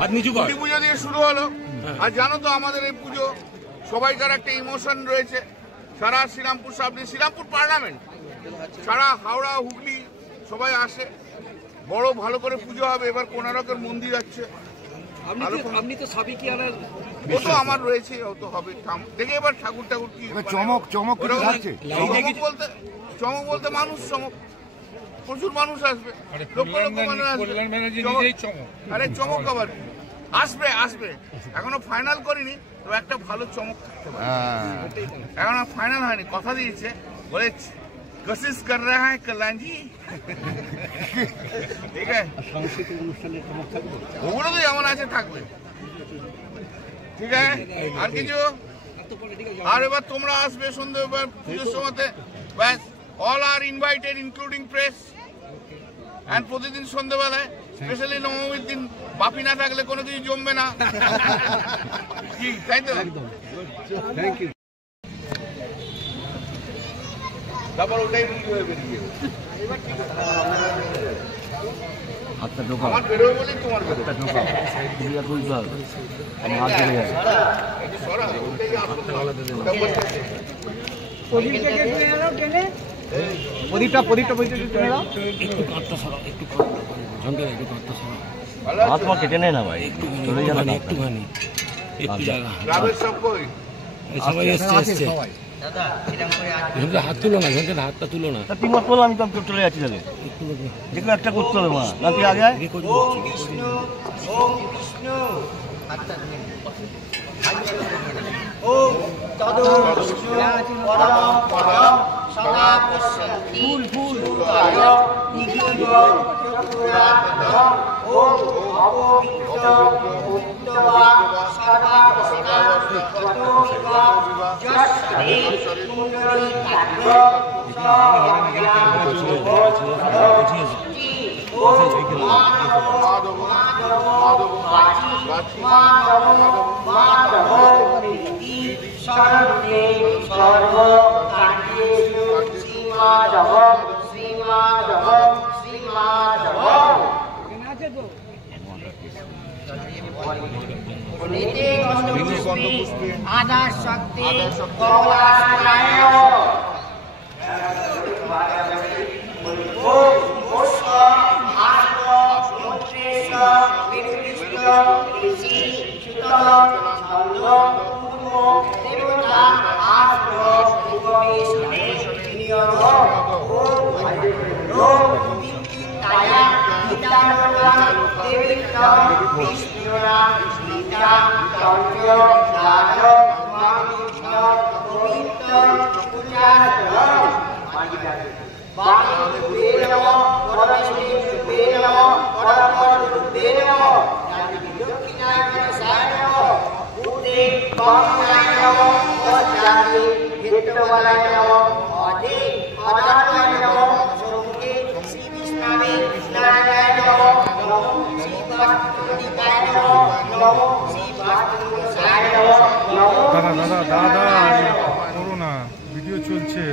পুজো দিয়ে শুরু হলো। আর জানো তো আমাদের এই পুজো সবাইকার একটা ইমোশন রয়েছে। সারা শ্রীরামপুর শ্রীরামপুর পার্লামেন্ট সারা হাওড়া হুগলি সবাই আসে, বড় ভালো করে পুজো হবে। এবার কোনারকের মন্দির আছে, আপনি তো সাবিকিয়ানার ও তো আমার রয়েছে, ও তো হবে। দেখে এবার ঠাকুর কি চমক বলতে মানুষ চমক, প্রচুর মানুষ আসবে, লক্ষ লক্ষ মানুষ আসবে। আরে চমক আবার আসবে এখনো ফাইনাল করিনি, তো একটা ভালো চমক থাকতে পারে। এখনো ফাইনাল হয়নি, কথা দিয়েছে, বলে কোশিশ কর রহা হ্যায় কল্যাণজি। ঠিক আছে, সাংস্কৃতিক অনুষ্ঠানের চমক থাকবে, ওগুলো তো যেমন আছে থাকবে। ঠিক আছে, আর কিছু? আর এবার তোমরা আসবে সন্ধ্যে পুজোর সময়তে, ব্যাস। All are invited including press. And প্রতিদিন সন্ধ্যেবেলায়, স্পেশালি নবমীর দিন বাপি না থাকলে কোনো কিছু জমবে না। কি তাই তো? Thank you. তারপর ওটাই হয়ে বেরিয়ে হাতটা ঢোকা, আমার বেরোবে বলেই তোমার বেরোবে। তুলতে হবে, আমার হাত ধরে যাবে। হাত পা কেটে নেয় না ভাই, চলে যাবে না একটুখানি, একটু জায়গা। গ্রামের সব কই সবাই এসছে। হাত তুলো না, হাতটা তুলো না। 3 মাস পরে আমি তো চলে যাচ্ছি, তাহলে যেগুলো একটা করতে হবে মা, নাকি আগে আদার শক্তি কমলাশায় দাদা করো না, ভিডিও চলছে।